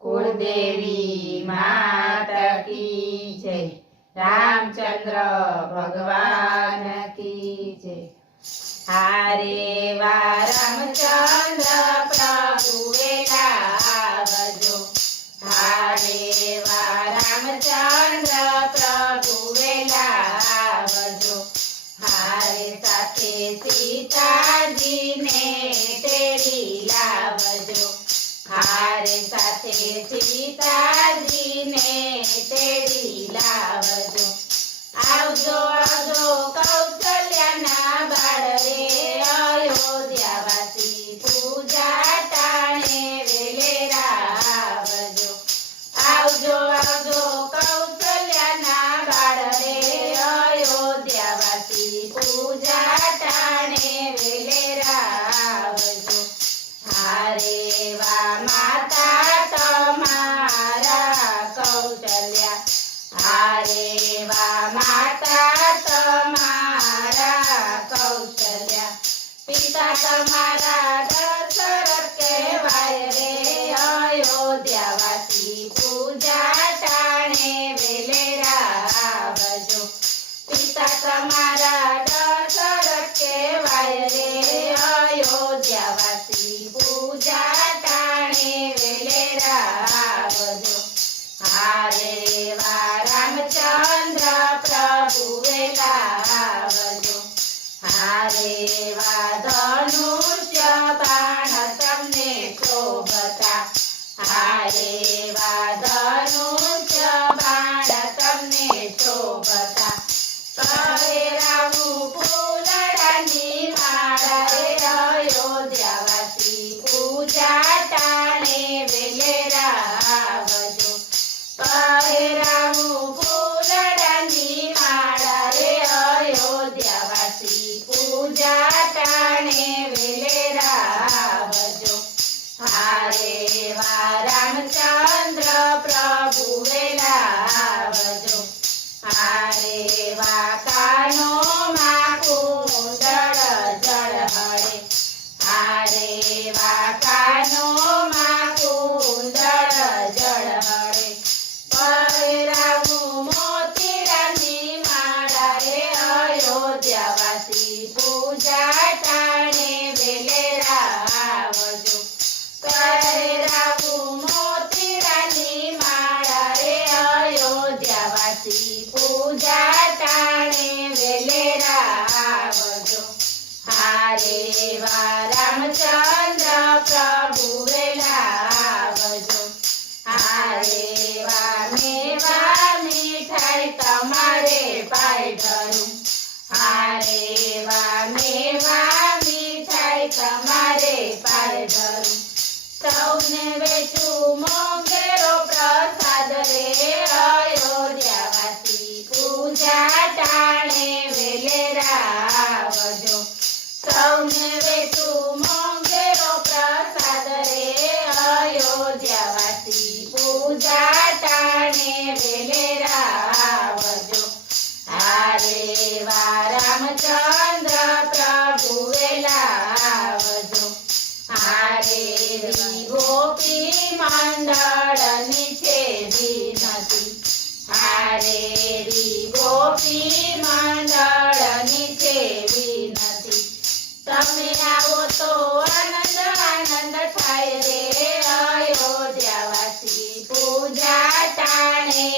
कुलदेवी माता की जय। रामचंद्र भगवान की जय। हारे वा रामचंद्र प्रभु वेला आवजो। हारे वा रामचंद्र प्रभु वेला आवजो। हारे साथे सीताजी ने तेड़ी लावजो। हारे साथे सीताजी ने तेड़ी लावजो। आवजो आवजो कौशल्याना बाळ रे अयोध्यावासी पूजा टाणे वेलेरा आवजो। आवजो आवजो कौशल्याना बाळ रे अयोध्यावासी पूजा टाणे वेलेरा आवजो। हारे वा माता तमारा कौशल्या। हारे वा माता तमारा कौशल्या। पिता तमारा दशरथ कहेवाय रे अयोध्यावासी पूजा टाणे वेलेरा आवजो। पिता तमारा दशरथ कहेवाय रे अयोध्यावासी पूजा टाणे वेलेरा आवजो। हारे वा रामचंद्र प्रभु वेला आवजो। हारे वा धनुष्य बाण तमने शोभता। हारे वा धनुष्य बाण तमने शोभता। પહેરાવું ફૂલડાની માળા રે અયોધ્યાવાસી પૂજા ટાણે વેલેરા આવજો। પહેરાવું ફૂલડાની માળા રે અયોધ્યાવાસી પૂજા ટાણે વેલેરા આવજો। હારે વા રામચંદ્ર પ્રભુ વેલા આવજો। हारे वा कानो मा कुंडल जल हरे। हारे वा कानो मा कुंडल जल हरे। पहिरावू मोतीरानी माळा रे अयोध्यावासी पूजा टाणे वेलेरा आवजो। पहिरावू मोतीरानी माळा रे अयोध्यावासी पूजा टाणे वेलेरा आवजो। हारे वा रामचंद्र प्रभु वेला आवजो। हारे वा मेवा मीठाई तमारे पाय धरू। हारे वा मेवा मीठाई तमारे पाय धरू। सौने वेचू मोंघेरो प्रसाद रे अयोध्यावासी पूजा टाणे वेलेरा आवजो। सौने वेचू मोंघेरो प्रसाद रे अयोध्यावासी पूजा टाणे वेलेरा आवजो। हारे वा रामचंद्र प्रभु वेला आवजो। हारे री गोपी मंडळ नीचे विनती। हारे री गोपी मंडळ नीचे विनती। तमे आवो तो आनंद आनंद थाय रे अयोध्यावासी पूजा टाणे